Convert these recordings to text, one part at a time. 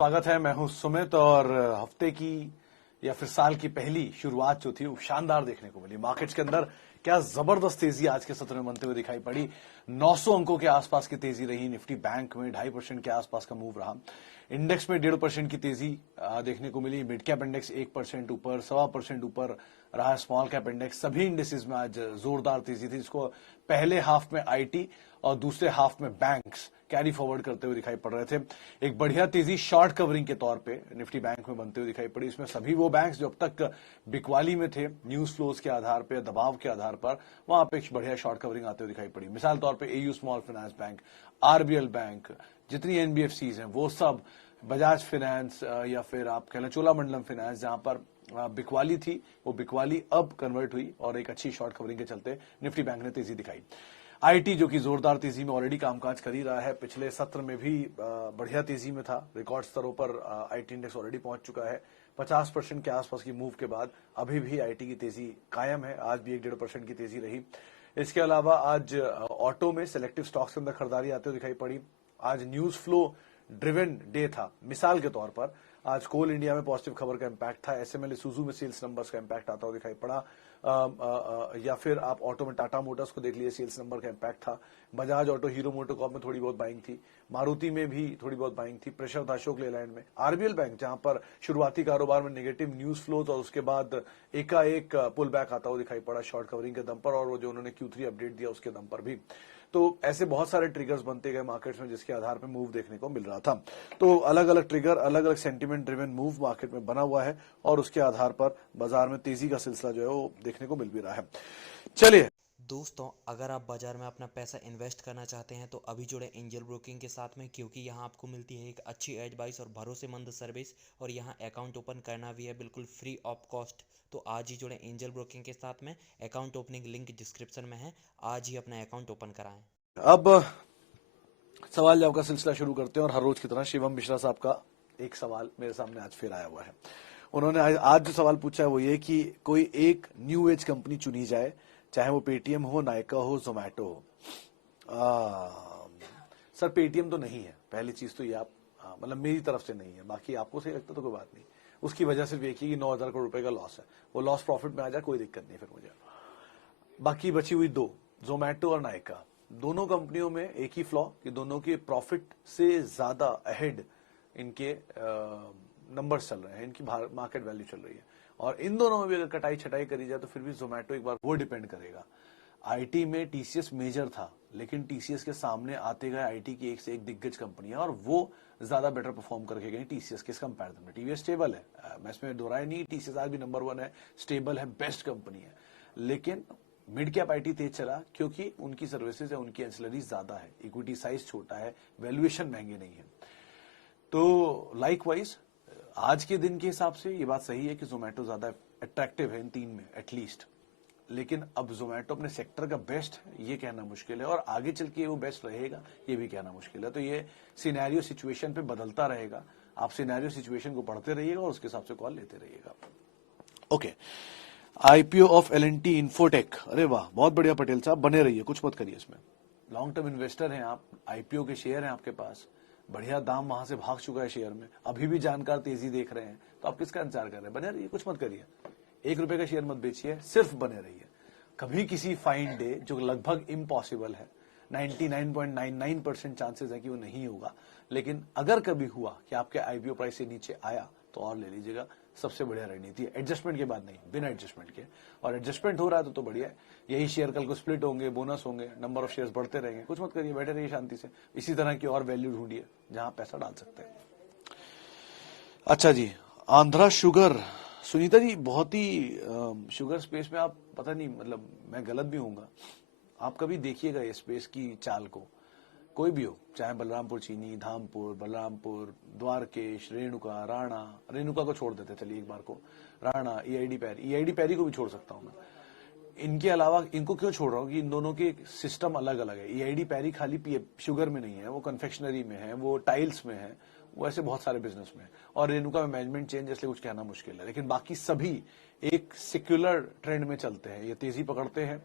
स्वागत है। मैं हूं सुमित और हफ्ते की या फिर साल की पहली शुरुआत जो थी वो शानदार देखने को मिली। मार्केट्स के अंदर क्या जबरदस्त तेजी आज के सत्र में बनते हुए दिखाई पड़ी। 900 अंकों के आसपास की तेजी रही। निफ्टी बैंक में 2.5% के आसपास का मूव रहा। इंडेक्स में 1.5% की तेजी देखने को मिली। मिड कैप इंडेक्स 1% ऊपर, 1.25% ऊपर रहा। स्मॉल कैप इंडेक्स सभी इंडेक्सेस में आज जोरदार तेजी थी, जिसको पहले हाफ में आईटी और दूसरे हाफ में बैंक्स कैरी फॉरवर्ड करते हुए दिखाई पड़ रहे थे। एक बढ़िया तेजी शॉर्ट कवरिंग के तौर पे निफ्टी बैंक में बनते हुए दिखाई पड़ी। इसमें सभी वो बैंक्स जो अब तक बिकवाली में थे, न्यूज फ्लोज के आधार पर, दबाव के आधार पर, वहां पे एक बढ़िया शॉर्ट कवरिंग आते हुए दिखाई पड़ी। मिसाल तौर पे AU small finance bank, RBL bank, जितनी एनबीएफसीज हैं वो सब, बजाज फाइनेंस या फिर आप कह लें चोलामंडलम फाइनेंस, जहां पर बिकवाली थी वो बिकवाली अब कन्वर्ट हुई और एक अच्छी शॉर्ट कवरिंग के चलते निफ्टी बैंक ने तेजी दिखाई। आईटी जो कि जोरदार तेजी में ऑलरेडी कामकाज कर ही रहा है, पिछले सत्र में भी बढ़िया तेजी में था। रिकॉर्ड स्तरों पर आईटी इंडेक्स ऑलरेडी पहुंच चुका है। 50% के आसपास की मूव के बाद अभी भी आईटी की तेजी कायम है। आज भी 1-1.5% की तेजी रही। इसके अलावा आज ऑटो में सिलेक्टिव स्टॉक्स के अंदर खरीदारी आते हुए दिखाई पड़ी। आज न्यूज फ्लो ड्रिवन डे था। मिसाल के तौर पर आज कोल इंडिया में पॉजिटिव खबर का इंपैक्ट था। एसएमएल सुजू में सेल्स नंबर्स का इंपैक्ट आता हुआ दिखाई पड़ा। या फिर आप ऑटो में टाटा मोटर्स को देख लीजिए, सेल्स नंबर का इंपैक्ट था। बजाज ऑटो, हीरो मोटोकॉर्प में थोड़ी बहुत बाइंग थी। मारुति में भी थोड़ी बहुत बाइंग थी। प्रेशर था अशोक लेलैंड में। आरबीएल बैंक जहां पर शुरुआती कारोबार में नेगेटिव न्यूज फ्लोज और उसके बाद एकाएक पुल बैक आता हुआ दिखाई पड़ा शॉर्ट कवरिंग के दम पर, और वो जो उन्होंने Q3 अपडेट दिया उसके दम पर भी। तो ऐसे बहुत सारे ट्रिगर्स बनते गए मार्केट्स में, जिसके आधार पर मूव देखने को मिल रहा था। तो अलग अलग ट्रिगर, अलग अलग सेंटिमेंट ड्रिवन मूव मार्केट में बना हुआ है और उसके आधार पर बाजार में तेजी का सिलसिला जो है वो देखने को मिल भी रहा है। चलिए दोस्तों, अगर आप बाजार में अपना पैसा इन्वेस्ट करना चाहते हैं तो अभी जुड़े एंजल ब्रोकिंग के साथ में, क्योंकि यहां आपको मिलती है एक अच्छी एडवाइस और भरोसेमंद सर्विस, और यहां अकाउंट ओपन करना भी है बिल्कुल फ्री ऑफ कॉस्ट। तो आज ही जुड़े एंजल ब्रोकिंग के साथ में। अकाउंट ओपनिंग लिंक डिस्क्रिप्शन में है। आज ही अपना अकाउंट ओपन कराएं। अब सवाल जवाब का सिलसिला शुरू करते हैं और हर रोज की तरह शिवम मिश्रा साहब का एक सवाल मेरे सामने आज फिर आया हुआ है। उन्होंने आज जो सवाल पूछा है वो ये कि कोई एक न्यू एज कंपनी चुनी जाए, चाहे वो पेटीएम हो, नायका हो, जोमैटो हो। सर पेटीएम तो नहीं है, पहली चीज तो ये आप मतलब मेरी तरफ से नहीं है, बाकी आपको सही लगता तो कोई बात नहीं। उसकी वजह सिर्फ एक ही कि 9,000 करोड़ रुपए का लॉस है, वो लॉस प्रॉफिट में आ जाए कोई दिक्कत नहीं फिर मुझे। बाकी बची हुई दो, जोमैटो और नायका, दोनों कंपनियों में एक ही फ्लॉ कि दोनों के प्रॉफिट से ज्यादा अहेड इनके नंबर्स चल रहे हैं, इनकी मार्केट वैल्यू चल रही है। और इन दोनों में भी अगर कटाई छटाई करी जाए तो फिर भी जोमैटो एक बार वो डिपेंड करेगा। आईटी में टीसीएस मेजर था, लेकिन टीसीएस के सामने आते गए आईटी की एक से एक दिग्गज कंपनी है और वो ज्यादा बेटर परफॉर्म करके गई टीसीएस के कंपैरिजन में। टीवीएस स्टेबल है, मैं इसमें दोहराया नहीं, टीसीएस आज भी नंबर 1 है, स्टेबल है, बेस्ट कंपनी है। लेकिन मिड कैप आईटी तेज चला क्योंकि उनकी सर्विसेज है, उनकी एंसिलरी ज्यादा है, इक्विटी साइज छोटा है, वैल्यूएशन महंगे नहीं है। तो लाइकवाइज आज के दिन के हिसाब से ये बात सही है कि जोमैटो ज्यादा अट्रैक्टिव है इन तीन में एटलीस्ट। लेकिन अब जोमैटो अपने सेक्टर का बेस्ट है ये कहना मुश्किल है, और आगे चल के वो बेस्ट रहेगा ये भी कहना मुश्किल है। तो ये सिनेरियो सिचुएशन पे बदलता रहेगा। आप सिनेरियो सिचुएशन को पढ़ते रहिएगा और उसके हिसाब से कॉल लेते रहिएगा। Okay, IPO of LNT infotech, अरे वाह बहुत बढ़िया पटेल साहब, बने रहिए, कुछ मत करिए इसमें। लॉन्ग टर्म इन्वेस्टर हैं आप, आईपीओ के शेयर हैं आपके पास, बढ़िया दाम वहां से भाग चुका है शेयर में, अभी भी जानकार तेजी देख रहे हैं, तो आप किसका इंतजार कर रहे हैं? बने रहिए, कुछ मत करिए। ₹1 का शेयर मत बेचिए, सिर्फ बने रहिए। कभी किसी फाइन डे, जो लगभग इम्पॉसिबल है, 99.99% चांसेस है कि वो नहीं होगा, लेकिन अगर कभी हुआ कि आपके आईपीओ प्राइस से नीचे आया तो और ले लीजिएगा। सबसे बढ़िया रणनीति है, एडजस्टमेंट के बाद नहीं, बिना एडजस्टमेंट के। और एडजस्टमेंट हो रहा है तो बढ़िया है। यही शेयर कल को स्प्लिट होंगे, बोनस होंगे, नंबर ऑफ शेयर्स बढ़ते रहेंगे, कुछ मत करिए, बैठे रहिए शांति से। इसी तरह की और वैल्यू ढूंढिए जहां पैसा डाल सकते हैं। अच्छा जी, आंध्रा शुगर, सुनीता जी बहुत ही शुगर स्पेस में आप पता नहीं, मतलब मैं गलत भी हूँगा, आप कभी देखिएगा ये स्पेस की चाल को, कोई भी हो, चाहे बलरामपुर चीनी, धामपुर, बलरामपुर, द्वारकेश, रेणुका, राणा, रेणुका को छोड़ देते चलिए एक बार को, राणा, ईआईडी पैरी को भी छोड़ सकता हूं मैं। इनके अलावा इनको क्यों छोड़ रहा हूं कि इन दोनों के सिस्टम अलग अलग है। ईआईडी पैरी खाली शुगर में नहीं है, वो कन्फेक्शनरी में है, वो टाइल्स में है, वो ऐसे बहुत सारे बिजनेस में है। और रेणुका में मैनेजमेंट चेंज, इसलिए कुछ कहना मुश्किल है। लेकिन बाकी सभी एक सेक्युलर ट्रेंड में चलते हैं, ये तेजी पकड़ते हैं,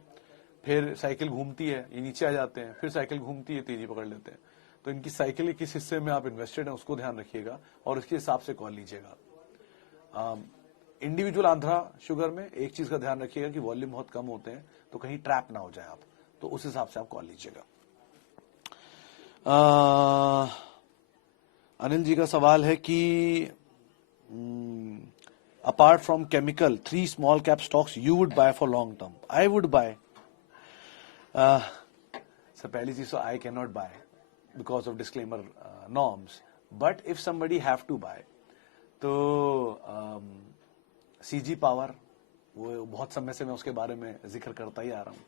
फिर साइकिल घूमती है, ये नीचे आ जाते हैं, फिर साइकिल घूमती है, तेजी पकड़ लेते हैं। तो इनकी साइकिल के किस हिस्से में आप इन्वेस्टेड हैं उसको ध्यान रखिएगा और इसके हिसाब से कॉल लीजिएगा। इंडिविजुअल आंध्रा शुगर में एक चीज का ध्यान रखिएगा कि वॉल्यूम बहुत कम होते हैं, तो कहीं ट्रैप ना हो जाए आप, तो उस हिसाब से आप कॉल लीजिएगा। अनिल जी का सवाल है कि apart from chemical 3 small cap stocks you would buy for long term. I would buy, sir पहली चीज तो I can not buy because of disclaimer norms, but if somebody have to buy तो CG power, वो बहुत समय से मैं उसके बारे में जिक्र करता ही आ रहा हूँ।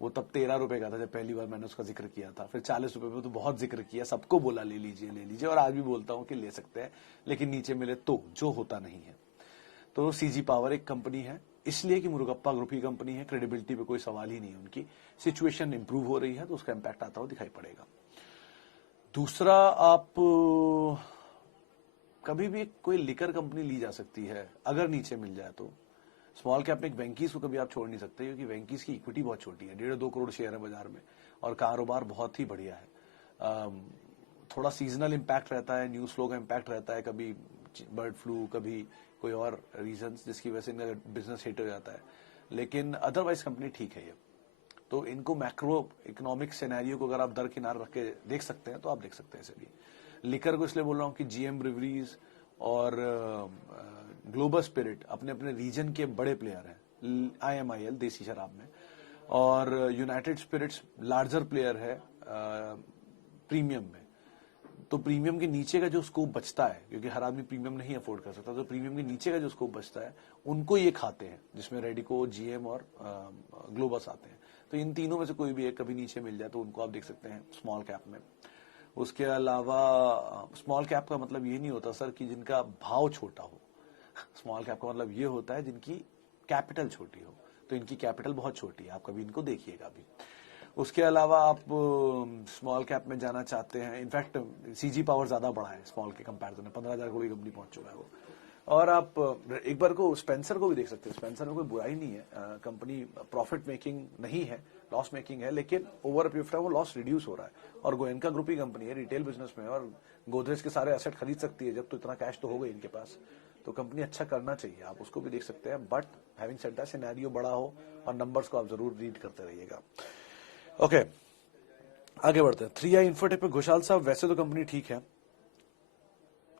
वो तब 13 रुपए का था जब पहली बार मैंने उसका जिक्र किया था, फिर 40 रुपए पे तो बहुत जिक्र किया, सबको बोला ले लीजिए, और आज भी बोलता हूँ कि ले सकते हैं, लेकिन नीचे मिले तो, जो होता नहीं है। तो सीजी पावर एक कंपनी है, इसलिए कि मुरुगप्पा ग्रुप की कंपनी है, क्रेडिबिलिटी पे कोई सवाल ही नहीं है उनकी, सिचुएशन इंप्रूव हो रही है तो उसका इंपैक्ट आता हुआ दिखाई पड़ेगा। दूसरा, आप कभी भी कोई लिकर कंपनी ली जा सकती है अगर नीचे मिल जाए तो। स्मॉल कैप में एक वेंकीज को कभी आप छोड़ नहीं सकते, क्योंकि वेंकीज की इक्विटी बहुत छोटी है, 1.5-2 करोड़ शेयर है बाजार में, और कारोबार बहुत ही बढ़िया है। थोड़ा सीजनल इंपैक्ट रहता है, न्यूज फ्लो का इंपैक्ट रहता है, कभी बर्ड फ्लू, कभी कोई और रीजंस जिसकी वजह से इनका बिजनेस हिट हो जाता है, लेकिन अदरवाइज कंपनी ठीक है ये। तो इनको मैक्रो इकोनॉमिक सिनेरियो को अगर आप दरकिनार रख के देख सकते हैं तो आप देख सकते हैं इसे भी। लिकर को इसलिए बोल रहा हूँ कि जीएम ब्रिवरीज और ग्लोबल स्पिरिट अपने अपने रीजन के बड़े प्लेयर हैं, IMIL देसी शराब में, और यूनाइटेड स्पिरिट्स लार्जर प्लेयर है प्रीमियम में। तो प्रीमियम के नीचे का जो स्कोप बचता है, क्योंकि हर आदमी प्रीमियम नहीं अफोर्ड कर सकता, तो प्रीमियम के नीचे का जो स्कोप बचता है उनको ये खाते हैं, जिसमें रेडिको, जीएम और ग्लोबस आते हैं। तो इन तीनों में से कोई भी एक कभी नीचे मिल जाए तो उनको आप देख सकते हैं स्मॉल कैप में। उसके अलावा स्मॉल कैप का मतलब ये नहीं होता सर कि जिनका भाव छोटा हो, स्मॉल कैप का मतलब ये होता है जिनकी कैपिटल छोटी हो, तो इनकी कैपिटल बहुत छोटी है, आप कभी इनको देखिएगा भी। उसके अलावा आप स्मॉल कैप में जाना चाहते हैं, इनफैक्ट सीजी पावर ज्यादा बड़ा है स्मॉल के कंपैरिजन में, 15,000 करोड़ की कंपनी पहुंच चुका है वो। और आप एक बार को स्पेंसर को भी देख सकते हैं, स्पेंसर में कोई बुराई नहीं है, कंपनी प्रॉफिट मेकिंग नहीं है, लॉस मेकिंग है, लेकिन ओवर पीरियड ऑफ वो लॉस रिड्यूस हो रहा है। और गोयनका ग्रुप की कंपनी है, रिटेल बिजनेस में, और गोदरेज के सारे एसेट खरीद सकती है जब, तो इतना कैश तो हो गई इनके पास, तो कंपनी अच्छा करना चाहिए, आप उसको भी देख सकते हैं। But having said that, scenario बड़ा हो और नंबर्स को आप जरूर रीड करते रहिएगा। ओके, आगे बढ़ते हैं। 3i इंफोटेक पे घोषाल साहब, वैसे तो कंपनी ठीक है,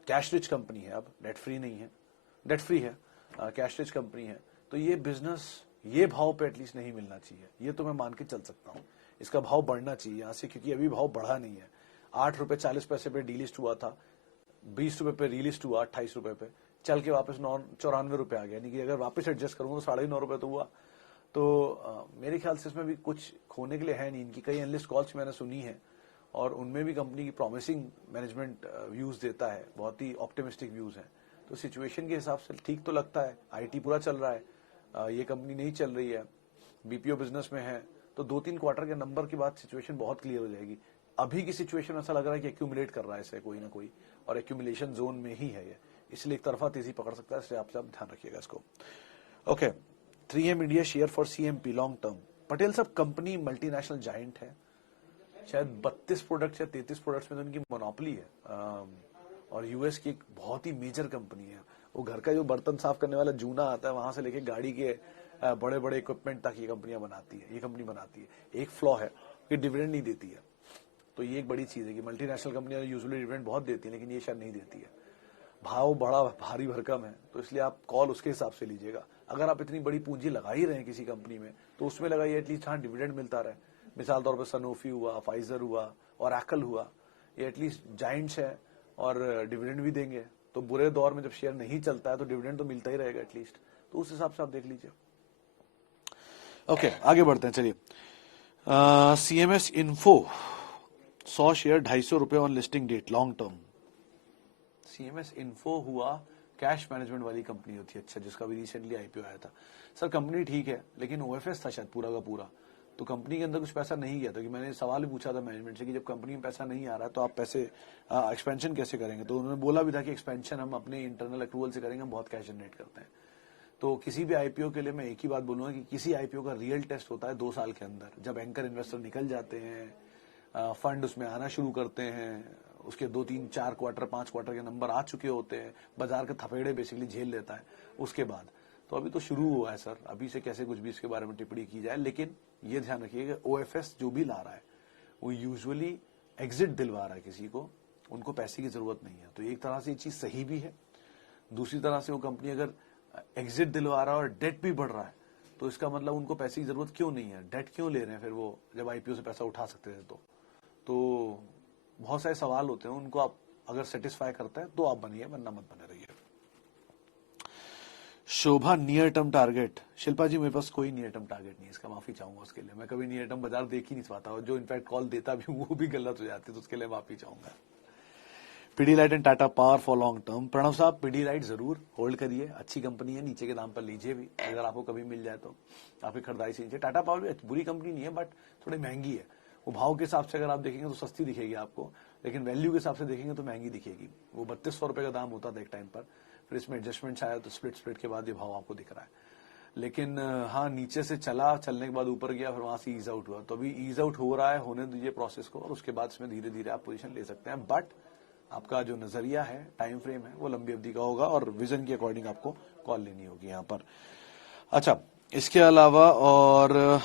कैश रिच कंपनी है, अब डेट फ्री नहीं है, डेट फ्री है, कैश रिच कंपनी है, तो ये बिजनेस ये भाव पे एटलीस्ट नहीं मिलना चाहिए, ये तो मैं मान के चल सकता हूँ। इसका भाव बढ़ना चाहिए यहाँ से, क्योंकि अभी भाव बढ़ा नहीं है। 8 रुपए 40 पैसे पे डीलिस्ट हुआ था, 20 रुपए पे रीलिस्ट हुआ, 28 रुपए पे चल के वापस 94 रुपए आ गया, यानी कि अगर वापस एडजस्ट करूंगा तो 9.5 रुपए तो हुआ। तो मेरे ख्याल से इसमें भी कुछ खोने के लिए है नहीं। इनकी कई एनालिस्ट कॉल्स मैंने सुनी है और उनमें भी कंपनी की प्रॉमिसिंग मैनेजमेंट व्यूज देता है, बहुत ही ऑप्टिमिस्टिक व्यूज हैं। तो सिचुएशन के हिसाब से ठीक तो लगता है, आईटी पूरा चल रहा है, ये कंपनी नहीं चल रही है, बीपीओ बिजनेस में है, तो 2-3 क्वार्टर के नंबर के बाद सिचुएशन बहुत क्लियर हो जाएगी। अभी की सिचुएशन ऐसा लग रहा है कि एक्यूमुलेट कर रहा है इसे कोई ना कोई, और एक्यूमुलेशन जोन में ही है ये, इसलिए एक तरफा तेजी पकड़ सकता है, इसलिए आप ध्यान रखिएगा इसको। Okay, 3M India share for CMP long term. Patel साहब, कंपनी मल्टीनेशनल जायंट है, शायद 32 प्रोडक्ट्स या 33 प्रोडक्ट्स में तो उनकी मोनोपोली है, और यूएस की एक बहुत ही मेजर कंपनी है। वो घर का जो बर्तन साफ करने वाला जूना आता है, वहां से लेके गाड़ी के बड़े बड़े इक्विपमेंट तक ये कंपनियां बनाती है, ये कंपनी बनाती है। एक फ्लॉ है कि डिविडेंड नहीं देती है, तो ये एक बड़ी चीज है कि मल्टीनेशनल कंपनियां यूजुअली डिविडेंड बहुत देती है, लेकिन ये शायद नहीं देती है। भाव बड़ा भारी भरकम है, तो इसलिए आप कॉल उसके हिसाब से लीजिएगा। अगर आप इतनी बड़ी पूंजी लगा ही रहे हैं किसी कंपनी में, तो उसमें लगाइए एटलीस्ट, हाँ डिविडेंड मिलता रहे। मिसाल तौर पर सनोफी हुआ, फाइजर हुआ और एप्पल हुआ, ये एटलीस्ट जाइंट्स है और डिविडेंड भी देंगे, तो बुरे दौर में जब शेयर नहीं चलता है तो डिविडेंड तो मिलता ही रहेगा एटलीस्ट, तो उस हिसाब से आप देख लीजिए। ओके, आगे बढ़ते हैं, चलिए। CMS इन्फो 100 शेयर 250 रुपए on listing date, long term. CMS info हुआ कैश मैनेजमेंट वाली कंपनी होती है, अच्छा, जिसका भी रिसेंटली आईपीओ आया था। सर कंपनी ठीक है, लेकिन OFS था शायद पूरा का पूरा, तो कंपनी के अंदर कुछ पैसा नहीं गया था। कि मैंने सवाल भी पूछा था मैनेजमेंट से कि जब कंपनी में पैसा नहीं आ रहा है तो आप पैसे एक्सपेंशन कैसे करेंगे, तो उन्होंने बोला भी था कि एक्सपेंशन हम अपने इंटरनल अप्रूवल से करेंगे, हम बहुत कैश जनरेट करते हैं। तो किसी भी आईपीओ के लिए मैं एक ही बात बोलूंगा कि किसी आईपीओ का रियल टेस्ट होता है 2 साल के अंदर, जब एंकर इन्वेस्टर निकल जाते हैं, फंड उसमें आना शुरू करते हैं, उसके 2-3-4 क्वार्टर 5 क्वार्टर के नंबर आ चुके होते हैं, बाजार के थपेड़े बेसिकली झेल लेता है उसके बाद। तो अभी तो शुरू हुआ है सर, अभी से कैसे कुछ भी इसके बारे में टिप्पणी की जाए, लेकिन ये ध्यान रखिए कि ओएफएस जो भी ला रहा है वो यूजुअली एग्जिट दिलवा रहा है किसी को, उनको पैसे की जरूरत नहीं है। तो एक तरह से ये चीज सही भी है, दूसरी तरह से वो कंपनी अगर एग्जिट दिलवा रहा है और डेट भी बढ़ रहा है तो इसका मतलब उनको पैसे की जरूरत क्यों नहीं है, डेट क्यों ले रहे हैं फिर वो, जब आईपीओ से पैसा उठा सकते थे। तो बहुत सारे सवाल होते हैं, उनको आप अगर सेटिस्फाई करते हैं तो आप बनिए, वरना मत बने रहिए। शोभा नियर टर्म टारगेट, शिल्पा जी मेरे पास कोई नियर टर्म टारगेट नहीं है, इसका माफी चाहूंगा उसके लिए। मैं कभी नियर टर्म बाजार देख ही नहीं पाता, और जो इनफैक्ट कॉल देता भी हूं वो भी गलत हो जाती है, तो उसके लिए माफी चाहूंगा। Pidilite and Tata power for long term, Pranav साहब पीडीलाइट जरूर होल्ड करिए, अच्छी कंपनी है, नीचे के दाम पर लीजिए भी, अगर आपको कभी मिल जाए तो आपकी खरीदारी से नीचे। टाटा पावर भी बुरी कंपनी नहीं है, बट थोड़ी महंगी है, वो भाव के हिसाब से अगर आप देखेंगे तो सस्ती दिखेगी आपको, लेकिन वैल्यू के हिसाब से देखेंगे तो महंगी दिखेगी। वो 3200 रुपए का दाम होता था एक टाइम पर, फिर इसमें एडजस्टमेंट आया तो स्प्लिट के बाद ये भाव आपको दिख रहा है। लेकिन हाँ, नीचे से चलने के बाद ऊपर गया, फिर वहां से ईज आउट हुआ, तो अभी ईज आउट हो रहा है, होने दीजिए प्रोसेस को, और उसके बाद इसमें धीरे धीरे आप पोजीशन ले सकते हैं। बट आपका जो नजरिया है, टाइम फ्रेम है, वो लंबी अवधि का होगा और विजन के अकॉर्डिंग आपको कॉल लेनी होगी यहाँ पर। अच्छा, इसके अलावा और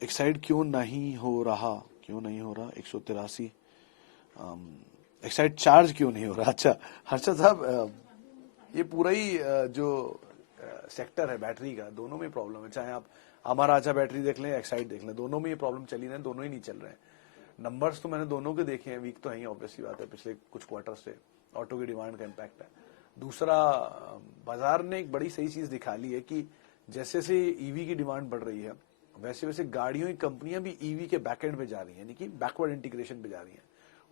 एक्साइड क्यों नहीं हो रहा 183, एक्साइड चार्ज क्यों नहीं हो रहा? अच्छा हर्षद साहब, ये पूरा ही जो सेक्टर है बैटरी का, दोनों में प्रॉब्लम है, चाहे आप अमर राजा बैटरी देख लें, एक्साइड देख लें, दोनों में ये प्रॉब्लम चली रहे हैं, दोनों ही नहीं चल रहे हैं। नंबर्स तो मैंने दोनों के देखे हैं, वीक तो है ही, ऑब्वियसली बात है, पिछले कुछ क्वार्टर से ऑटो की डिमांड का इम्पैक्ट है। दूसरा, बाजार ने एक बड़ी सही चीज दिखा ली है कि जैसे जैसे ईवी की डिमांड बढ़ रही है, वैसे वैसे गाड़ियों की कंपनियां भी ईवी के बैकएंड पे जा रही हैं, यानी कि बैकवर्ड इंटीग्रेशन पे जा रही हैं।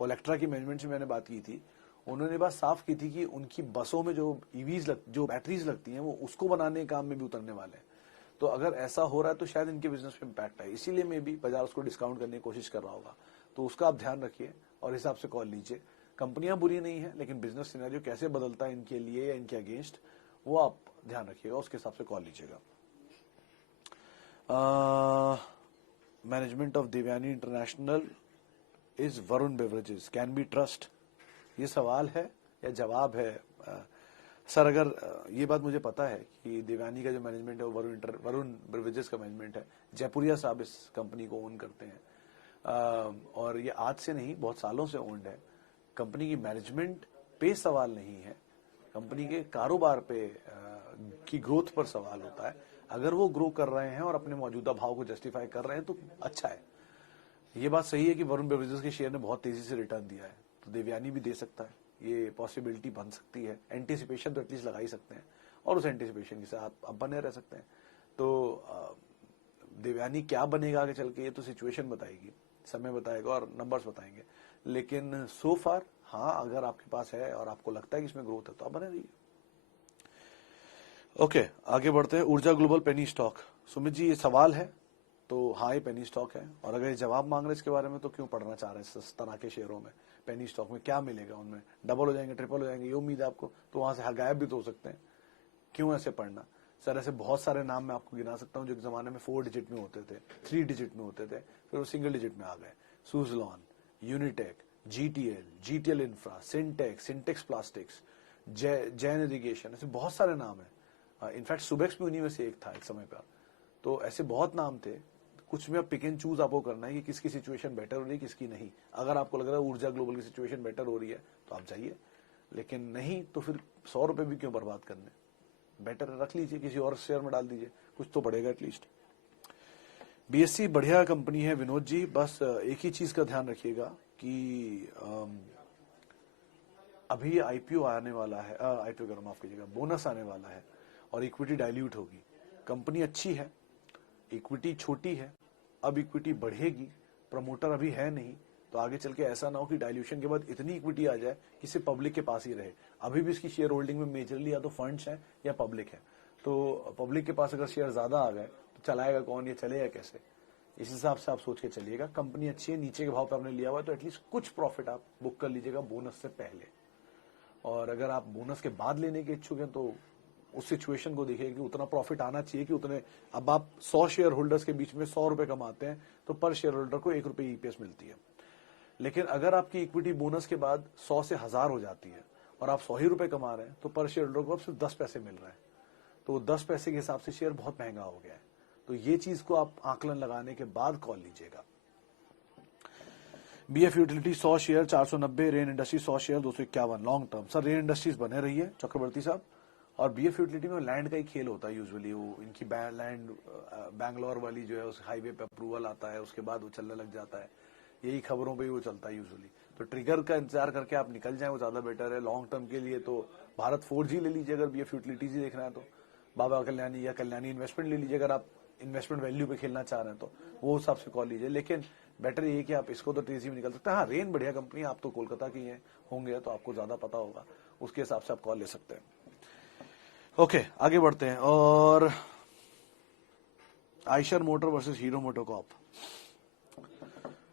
इलेक्ट्रा की मैनेजमेंट से मैंने बात की थी, उन्होंने बात साफ की थी कि उनकी बसों में जो ईवीज जो बैटरीज लगती हैं, वो उसको बनाने के काम में भी उतरने वाले हैं। तो अगर ऐसा हो रहा है तो शायद इनके बिजनेस पे इम्पैक्ट है, इसीलिए में भी बाजार उसको डिस्काउंट करने की कोशिश कर रहा होगा। तो उसका आप ध्यान रखिए और हिसाब से कॉल लीजिए। कंपनियां बुरी नहीं है, लेकिन बिजनेस सिनेरियो कैसे बदलता है इनके लिए या इनके अगेंस्ट, वो आप ध्यान रखिएगा, उसके हिसाब से कॉल लीजिएगा। Management of Devyani international is Varun beverages, can be trust, ये सवाल है या जवाब है? सर, अगर ये बात मुझे पता है कि देवयानी का जो मैनेजमेंट है वो वरुण बेवरेजेस का मैनेजमेंट है, जयपुरिया साहब इस कंपनी को ओन करते हैं, और ये आज से नहीं बहुत सालों से ओन्ड है। कंपनी की मैनेजमेंट पे सवाल नहीं है, कंपनी के कारोबार पे की ग्रोथ पर सवाल होता है। अगर वो ग्रो कर रहे हैं और अपने मौजूदा भाव को जस्टिफाई कर रहे हैं तो अच्छा है। ये बात सही है कि वरुण बेवरेजेस के शेयर ने बहुत तेजी से रिटर्न दिया है, तो देवयानी भी दे सकता है, ये पॉसिबिलिटी बन सकती है। एंटिसिपेशन तो एटलीस्ट लगा ही सकते हैं, और उस एंटिसिपेशन के साथ आप बने रह सकते हैं। तो देवयानी क्या बनेगा आगे चल के, ये तो सिचुएशन बताएगी, समय बताएगा और नंबर्स बताएंगे। लेकिन सो फार हाँ, अगर आपके पास है और आपको लगता है कि इसमें ग्रोथ है तो आप बने रहिए। ओके, आगे बढ़ते हैं। ऊर्जा global penny stock, Sumit ji ये सवाल है, तो हाँ ये पेनी स्टॉक है, और अगर ये जवाब मांग रहे हैं इसके बारे में तो क्यों पढ़ना चाह रहे हैं इस तरह के शेयरों में? पेनी स्टॉक में क्या मिलेगा, उनमें डबल हो जाएंगे, ट्रिपल हो जाएंगे, ये उम्मीद है आपको, तो वहां से गायब भी तो हो सकते हैं। क्यों ऐसे पढ़ना? सर ऐसे बहुत सारे नाम मैं आपको गिना सकता हूं जो एक जमाने में 4 डिजिट में होते थे, 3 डिजिट में होते थे, फिर वो सिंगल डिजिट में आ गए। Suzlon, Unitech, GTL infra, Sintex plastics, Jain irrigation, ऐसे बहुत सारे नाम है। इनफैक्ट सुबेक्स भी उन्हीं में से एक था एक समय पर। तो ऐसे बहुत नाम थे, कुछ में आप पिक एंड चूज आपको करना है कि किसकी सिचुएशन बेटर हो रही है, किसकी नहीं। अगर आपको लग रहा है ऊर्जा ग्लोबल की सिचुएशन बेटर हो रही है तो आप जाइए, लेकिन नहीं तो फिर 100 रुपए भी क्यों बर्बाद करने, बेटर रख लीजिए, किसी और शेयर में डाल दीजिए, कुछ तो बढ़ेगा एटलीस्ट। बीएससी बढ़िया कंपनी है विनोद जी, बस एक ही चीज का ध्यान रखिएगा कि अभी आईपीओ आने वाला है, आईपीओ करो माफ कीजिएगा, बोनस आने वाला है और इक्विटी डाइल्यूट होगी। कंपनी अच्छी है, इक्विटी छोटी है, अब इक्विटी बढ़ेगी, प्रमोटर अभी है नहीं, तो आगे चल के ऐसा ना हो कि डाइल्यूशन के बाद इतनी इक्विटी आ जाए कि सिर्फ पब्लिक के पास ही रहे। अभी भी इसकी शेयर होल्डिंग में मेजरली या तो फंड्स है या पब्लिक है, तो पब्लिक के पास अगर शेयर ज्यादा आ गए तो चलाएगा कौन, ये चलेगा कैसे? इस हिसाब से आप सोच के चलिएगा। कंपनी अच्छी है, नीचे के भाव पे आपने लिया हुआ है तो एटलीस्ट कुछ प्रॉफिट आप बुक कर लीजिएगा बोनस से पहले, और अगर आप बोनस के बाद लेने के इच्छुक हैं तो उस सिचुएशन को देखिए कि उतना प्रॉफिट आना चाहिए कि उतने, अब आप 100 शेयर होल्डर्स के बीच में 100 रुपए कमाते हैं तो पर शेयर होल्डर को 1 रुपए ईपीएस मिलती है। लेकिन अगर आपकी इक्विटी बोनस के बाद 100 से 1000 हो जाती है और आप 100 ही रुपए कमा रहे हैं तो पर शेयर होल्डर को अब सिर्फ 10 पैसे मिल रहे हैं, तो 10 पैसे के हिसाब से शेयर बहुत महंगा हो गया है। तो ये चीज को आप आकलन लगाने के बाद कॉल लीजिएगा। BF utility 100 share 490, rain industry 100 share 251 long term. Sir rain industries बने रही है चक्रवर्ती साहब, और बीएफ यूटिलिटी में लैंड का ही खेल होता है यूजुअली। वो इनकी लैंड बैंगलोर वाली जो है उस हाईवे पे अप्रूवल आता है, उसके बाद वो चलने लग जाता है, यही खबरों पे ही वो चलता है यूजुअली। तो ट्रिगर का इंतजार करके आप निकल जाए वो ज्यादा बेटर है। लॉन्ग टर्म के लिए तो भारत 4G ले लीजिए अगर बीएफ यूटिलिटीज ही देखना है तो, बाबा कल्याणी या कल्याणी इन्वेस्टमेंट ले लीजिए अगर आप इन्वेस्टमेंट वैल्यू पे खेलना चाह रहे हैं तो वो हिसाब से कॉल लीजिए। लेकिन बेटर ये कि आप इसको तो तेजी में निकल सकते हैं। हाँ रेन बढ़िया कंपनी है, आप तो कोलकाता की हैं होंगे तो आपको ज्यादा पता होगा, उसके हिसाब से आप कॉल ले सकते हैं। ओके आगे बढ़ते हैं। और Eicher motor versus hero MotoCorp,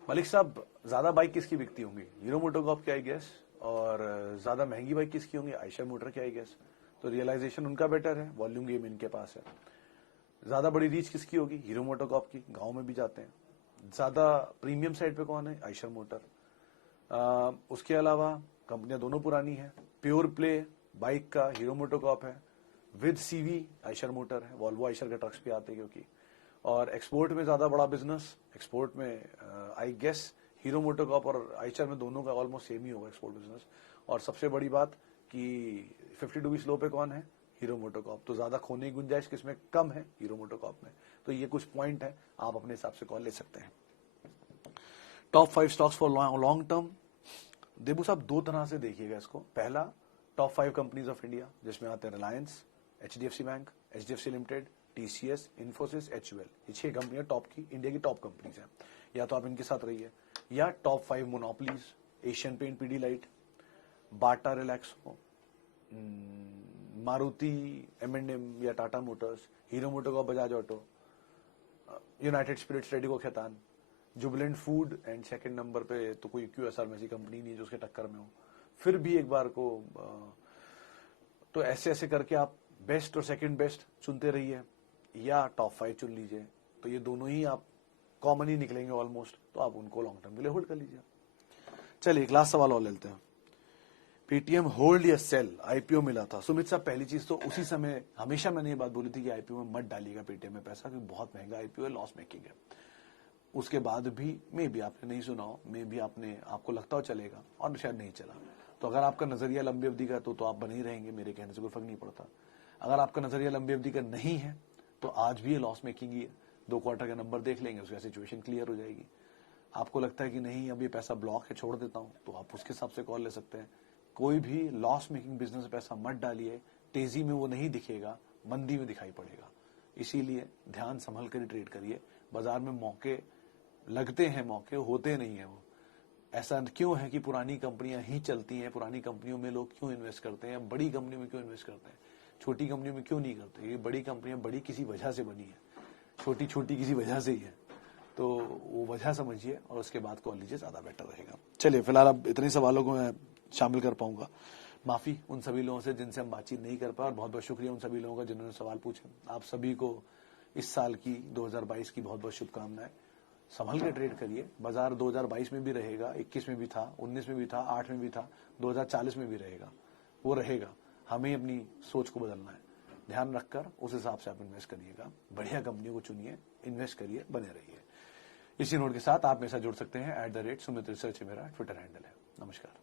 Malik साहब ज्यादा बाइक किसकी बिकती होंगी, हीरो मोटोकॉर्प की आई गेस, और ज्यादा महंगी बाइक किसकी होंगी, आयशर मोटर की आई गेस। तो रियलाइजेशन उनका बेटर है, वॉल्यूम गेम इनके पास है। ज्यादा बड़ी रीच किसकी होगी, हीरो मोटोकॉर्प की, गांव में भी जाते हैं। ज्यादा प्रीमियम साइड पे कौन है, आयशर मोटर। उसके अलावा कंपनियां दोनों पुरानी है। प्योर प्ले बाइक का हीरो मोटोकॉर्प है, विद सीवी आयशर मोटर है, वॉल्वो आयशर के ट्रक्स भी आते हैं क्योंकि। और एक्सपोर्ट में ज्यादा बड़ा बिजनेस, एक्सपोर्ट में आई गेस हीरो मोटोकॉर्प और आयशर में दोनों का ऑलमोस्ट सेम ही होगा एक्सपोर्ट बिजनेस। और सबसे बड़ी बात कि 52 वीक लो पे कौन है, हीरो मोटोकॉर्प। तो ज्यादा खोने की गुंजाइश किसमें कम है, हीरो मोटोकॉर्प में। तो ये कुछ पॉइंट है, आप अपने हिसाब से कॉल ले सकते हैं। Top 5 stocks for long term, Debu साहब दो तरह से देखिएगा इसको। पहला टॉप 5 कंपनीज ऑफ इंडिया, जिसमें आते हैं Reliance, HDFC bank, HDFC limited, TCS, Infosys, HUL. ये 6 कंपनियां टॉप की इंडिया की टॉप कंपनीज हैं, या तो आप इनके साथ रहिए। या top 5 monopolies, Asian paint, Pidilite, Bata Relaxo, Maruti, M&M या Tata motors, Hero MotoCorp, Bajaj auto, united spirits, Radico Khaitan, jubilant food, and second number पे तो कोई QSR में ऐसी कंपनी नहीं जो उसके टक्कर में हो। फिर भी एक बार को तो ऐसे ऐसे करके आप बेस्ट और सेकंड बेस्ट चुनते रहिए, या टॉप 5 चुन लीजिए। तो ये दोनों ही आप कॉमन ही निकलेंगे ऑलमोस्ट, तो आप उनको लॉन्ग टर्म के लिए होल्ड कर लीजिए। चलिए एक लास्ट सवाल और लेते हैं। पेटीएम होल्ड या सेल, आईपीओ मिला था। सुमित साहब पहली चीज तो उसी समय हमेशा मैंने ये बात बोली थी कि आईपीओ में मत डालिएगा पेटीएम में पैसा, क्योंकि बहुत महंगा आईपीओ है, लॉस मेकिंग है। उसके बाद भी मे भी आपने नहीं सुना हो, मे भी आपको लगता हो चलेगा और शायद नहीं चला। तो अगर आपका नजरिया लंबी अवधि का तो आप बने ही रहेंगे, मेरे कहने से कोई फर्क नहीं पड़ता। अगर आपका नजरिया लंबी अवधि का नहीं है तो आज भी ये लॉस मेकिंग ही है। 2 क्वार्टर का नंबर देख लेंगे, उसका सिचुएशन क्लियर हो जाएगी। आपको लगता है कि नहीं अब ये पैसा ब्लॉक है, छोड़ देता हूं, तो आप उसके हिसाब से कॉल ले सकते हैं। कोई भी लॉस मेकिंग बिजनेस में पैसा मत डालिए, तेजी में वो नहीं दिखेगा, मंदी में दिखाई पड़ेगा। इसीलिए ध्यान संभल कर ट्रेड करिए। बाजार में मौके लगते हैं, मौके होते नहीं है। वो ऐसा क्यों है कि पुरानी कंपनियां ही चलती हैं, पुरानी कंपनियों में लोग क्यों इन्वेस्ट करते हैं, बड़ी कंपनियों में क्यों इन्वेस्ट करते हैं, छोटी कंपनियों में क्यों नहीं करते। ये बड़ी कंपनियां बड़ी किसी वजह से बनी है, छोटी छोटी किसी वजह से ही है। तो वो वजह समझिए और उसके बाद कॉल लीजिए, ज्यादा बेटर रहेगा। चलिए फिलहाल अब इतने सवालों को मैं शामिल कर पाऊंगा। माफी उन सभी लोगों से जिनसे हम बातचीत नहीं कर पाए, और बहुत बहुत शुक्रिया उन सभी लोगों का जिन्होंने सवाल पूछे। आप सभी को इस साल की 2022 की बहुत बहुत शुभकामनाएं। संभल के ट्रेड करिए। बाजार 2022 में भी रहेगा, 21 में भी था, 19 में भी था, 8 में भी था, 2040 में भी रहेगा, वो रहेगा। हमें अपनी सोच को बदलना है। ध्यान रखकर उस हिसाब से आप इन्वेस्ट करिएगा, बढ़िया कंपनियों को चुनिए, इन्वेस्ट करिए, बने रहिए। इसी नोट के साथ आप मेरे साथ जुड़ सकते हैं @सुमित रिसर्च मेरा ट्विटर हैंडल है। नमस्कार।